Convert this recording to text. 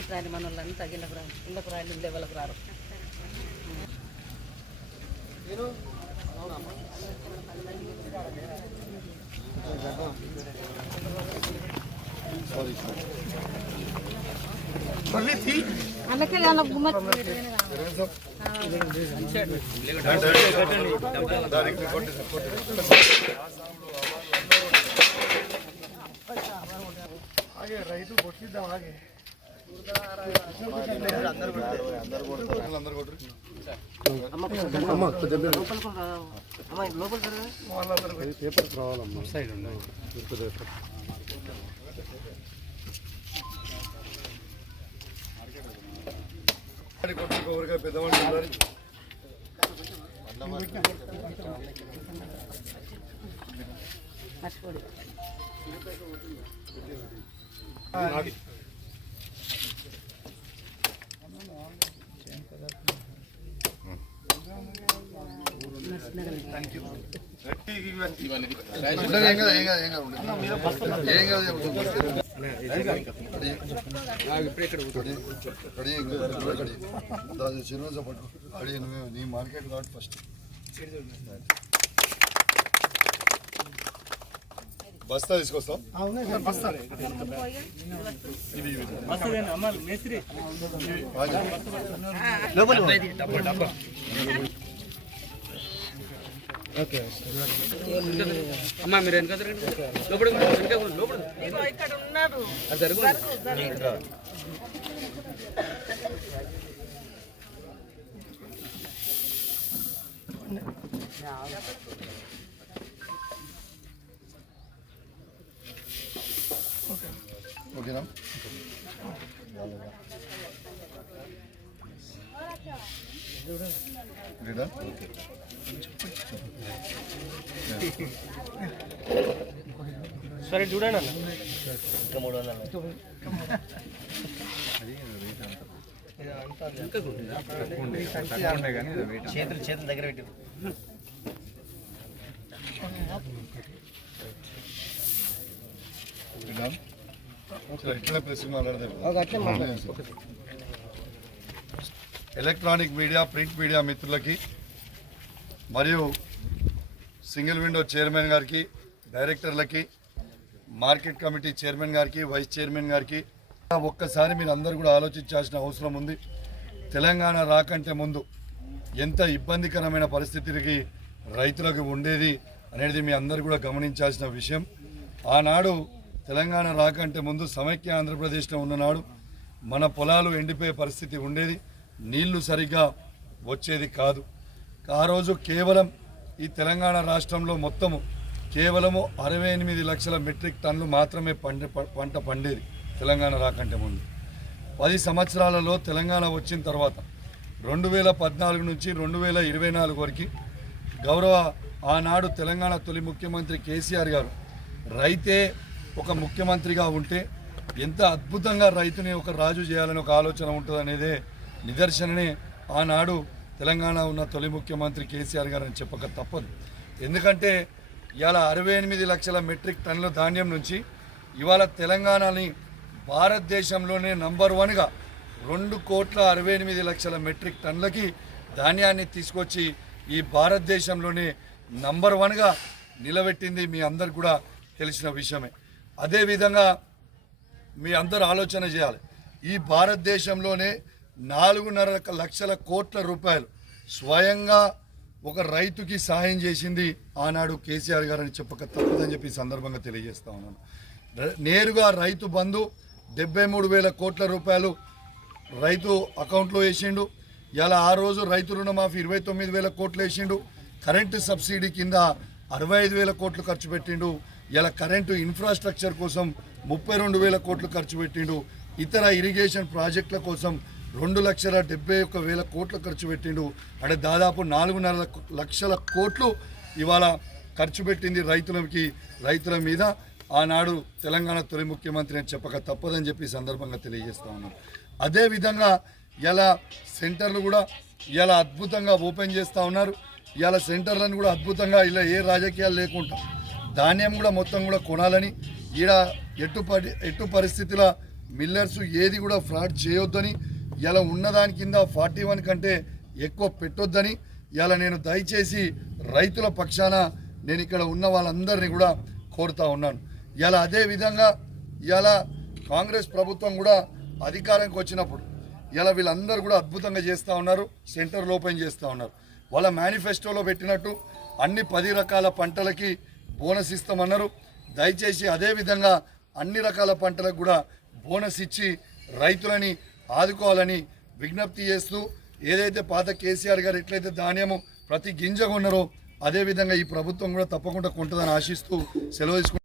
Market రాని మన వాళ్ళంతా ఇళ్ళకు రాని ఇళ్ళ వాళ్ళకు రారు. రైతు కొట్టిద్దాం ఆగే పేపర్ రావాలమ్మా సైడ్ కొట్టుకోవరిగా పెద్దవాళ్ళు నీ మార్కెట్ కాబట్టి ఫస్ట్ బస్తా తీసుకొస్తాం. అమ్మా మీరు వెనక ఇక్కడ ఉన్నారు. ఓకేనా? సరే చూడండి అన్న చేతులు దగ్గర పెట్టి ఎలక్ట్రానిక్ మీడియా, ప్రింట్ మీడియా మిత్రులకి మరియు సింగిల్ విండో చైర్మన్ గారికి, డైరెక్టర్లకి, మార్కెట్ కమిటీ చైర్మన్ గారికి, వైస్ చైర్మన్ గారికి ఒక్కసారి మీరు అందరూ కూడా ఆలోచించాల్సిన అవసరం ఉంది. తెలంగాణ రాకంటే ముందు ఎంత ఇబ్బందికరమైన పరిస్థితికి రైతులకు ఉండేది అనేది మీ అందరూ కూడా గమనించాల్సిన విషయం. ఆనాడు తెలంగాణ రాకంటే ముందు సమైక్య ఆంధ్రప్రదేశ్లో ఉన్ననాడు మన పొలాలు ఎండిపోయే పరిస్థితి ఉండేది, నీళ్లు సరిగ్గా వచ్చేది కాదు. ఆ రోజు కేవలం ఈ తెలంగాణ రాష్ట్రంలో మొత్తము కేవలము 68 లక్షల మెట్రిక్ టన్నులు మాత్రమే పంట పండేది తెలంగాణ రాకంటే ముందు. 10 సంవత్సరాలలో తెలంగాణ వచ్చిన తర్వాత 2014 నుంచి 2024 వరకు గౌరవ ఆనాడు తెలంగాణ తొలి ముఖ్యమంత్రి కేసీఆర్ గారు రైతే ఒక ముఖ్యమంత్రిగా ఉంటే ఎంత అద్భుతంగా రైతుని ఒక రాజు చేయాలని ఒక ఆలోచన ఉంటుందనేదే నిదర్శననే ఆనాడు తెలంగాణ ఉన్న తొలి ముఖ్యమంత్రి కేసీఆర్ గారు అని చెప్పక తప్పదు. ఎందుకంటే ఇవాళ 68 లక్షల మెట్రిక్ టన్నుల ధాన్యం నుంచి ఇవాళ తెలంగాణని భారతదేశంలోనే నంబర్ 1గా 2,68 లక్షల మెట్రిక్ టన్నులకి ధాన్యాన్ని తీసుకొచ్చి ఈ భారతదేశంలోనే నంబర్ 1గా నిలబెట్టింది మీ అందరు కూడా తెలిసిన విషయమే. అదేవిధంగా మీ అందరూ ఆలోచన చేయాలి, ఈ భారతదేశంలోనే 4.5 లక్షల కోట్ల రూపాయలు స్వయంగా ఒక రైతుకి సహాయం చేసింది ఆనాడు కేసీఆర్ గారు అని చెప్పక తప్పదని చెప్పి సందర్భంగా తెలియజేస్తా ఉన్నాను. నేరుగా రైతు బంధు 73,000 కోట్ల రూపాయలు రైతు అకౌంట్లో వేసిండు. ఇలా ఆ రోజు రైతు రుణమాఫీ 29,000 కోట్లు వేసిండు. కరెంటు సబ్సిడీ కింద 65,000 కోట్లు ఖర్చు పెట్టిండు. ఇలా కరెంటు ఇన్ఫ్రాస్ట్రక్చర్ కోసం 32,000 కోట్లు ఖర్చు పెట్టిండు. ఇతర ఇరిగేషన్ ప్రాజెక్టుల కోసం 2,71,000 కోట్లు ఖర్చు పెట్టిండు. అంటే దాదాపు 4.5 లక్షల కోట్లు ఇవాళ ఖర్చు పెట్టింది రైతుల మీద ఆనాడు తెలంగాణ తొలి ముఖ్యమంత్రి అని చెప్పక తప్పదని చెప్పి సందర్భంగా తెలియజేస్తా ఉన్నాం. అదేవిధంగా ఇలా సెంటర్లు కూడా ఇలా అద్భుతంగా ఓపెన్ చేస్తూ ఉన్నారు. ఇలా సెంటర్లను కూడా అద్భుతంగా ఇలా ఏ రాజకీయాలు లేకుండా ధాన్యం కూడా మొత్తం కూడా కొనాలని ఈడ ఎట్టు పరిస్థితుల మిల్లర్స్ ఏది కూడా ఫ్రాడ్ చేయొద్దని, ఇలా ఉన్నదాని కింద 41 కంటే ఎక్కువ పెట్టొద్దని ఇలా నేను దయచేసి రైతుల పక్షాన నేను ఇక్కడ ఉన్న వాళ్ళందరినీ కూడా కోరుతా ఉన్నాను. ఇలా అదే విధంగా ఇలా కాంగ్రెస్ ప్రభుత్వం కూడా అధికారానికి వచ్చినప్పుడు ఇలా వీళ్ళందరూ కూడా అద్భుతంగా చేస్తూ ఉన్నారు. సెంటర్లు ఓపెన్ చేస్తూ ఉన్నారు. వాళ్ళ మేనిఫెస్టోలో పెట్టినట్టు అన్ని 10 రకాల పంటలకి బోనస్ ఇస్తామన్నారు. దయచేసి అదే విధంగా అన్ని రకాల పంటలకు కూడా బోనస్ ఇచ్చి రైతులని ఆదుకోవాలని విజ్ఞప్తి చేస్తూ, ఏదైతే పాత కేసీఆర్ గారు ఎట్లయితే ధాన్యము ప్రతి గింజ కొన్నారో అదేవిధంగా ఈ ప్రభుత్వం కూడా తప్పకుండా కొంటుందని ఆశిస్తూ సెలవు తీసుకుంటారు.